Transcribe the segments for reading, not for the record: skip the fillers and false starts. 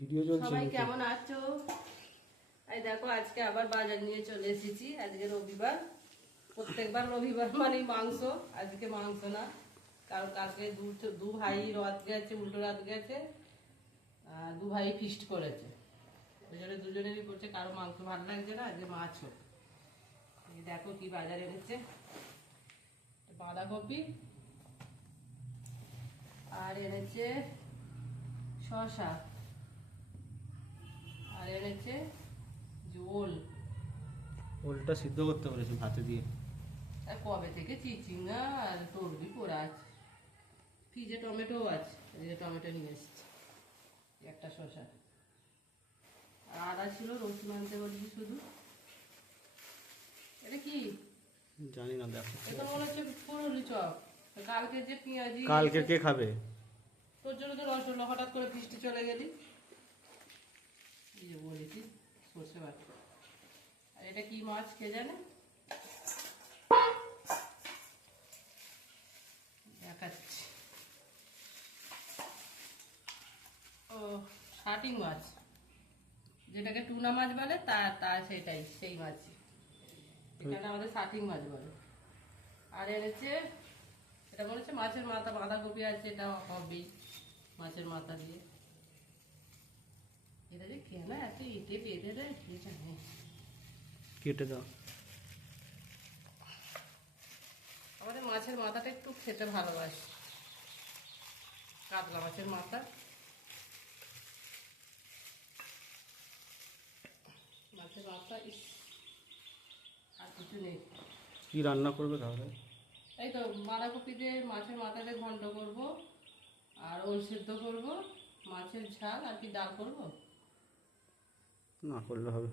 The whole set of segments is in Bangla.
ভিডিও চলছে। সবাই কেমন আছো? এই দেখো আজকে আবার বাজার নিয়ে চলে এসেছি। আজকে রবিবার, প্রত্যেকবার রবিবার মানে মাংস, আজকে মাংস না। কারণ কালকে দু ভাই রথ গেছে, উল্টো রথ গেছে, দু ভাই ফিস্ট করেছে, ওই জন্য দুজনেরই করছে। কারো মাংস ভালো লাগছে না, আজকে মাছ হোক। এই দেখো কি বাজার এনেছে, বাঁধাকপি আর এনেছে শসা আর এনেছে ওল। ওলটা সিদ্ধ করতে বলেছি ভাতে দিয়ে। আর কবে থেকে চিচিঙ্গা আর তরবি পোড়া আছে, ফ্রিজে টমেটো আছে, এই যে টমেটো নিয়ে এসেছি, একটা শসা আর আদা ছিল, রসুন আনতে বলছি শুধু। এটা কি জানি না, দেখো এখন মনে হচ্ছে ফুলুরি চপ। কালকে যে পেঁয়াজি, কালকে কে খাবে? তোর জন্য তো রসগোল্লা, হঠাৎ করে বৃষ্টি চলে গেলি। এই যে বলেছি সর্ষে বাটা। আর এটা কি মাছ কে জানে, দেখাচ্ছি। ও শাটিং মাছ, যেটাকে টুনা মাছ বলে, তা সেটাই, সেই মাছই এখানে আমাদের শাটিং মাছ বলে। আর এনেছে, এটা মনে হচ্ছে মাছের মাথা, বাঁধাকপি আছে, এটা হবেই মাছের মাথা দিয়ে। এটা যে কেন এত ইটে বেঁধে দেয় কে জানে। কেটে দাও। আমাদের মাছের মাথাটা একটু খেতে ভালোবাসি, কাতলা মাছের মাথা। মাছের মাথা, ইস, আর কিছু নেই। কি রান্না করবে তাহলে? এই তো বাঁধাকপি দিয়ে মাছের মাথাটা ঘন্ট করব, আর ওল সেদ্ধ করব, মাছের ঝাল, আর কি ডাল করব, না করলে হবে।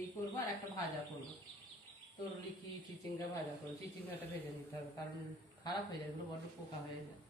এই করবো, আর একটা ভাজা করবো। তোর লিখি চিচিঙ্গা ভাজা করবো, চিচিঙ্গাটা ভেজে নিতে হবে, কারণ খারাপ হয়ে যায়, এগুলো বড্ড পোকা হয়ে যায়।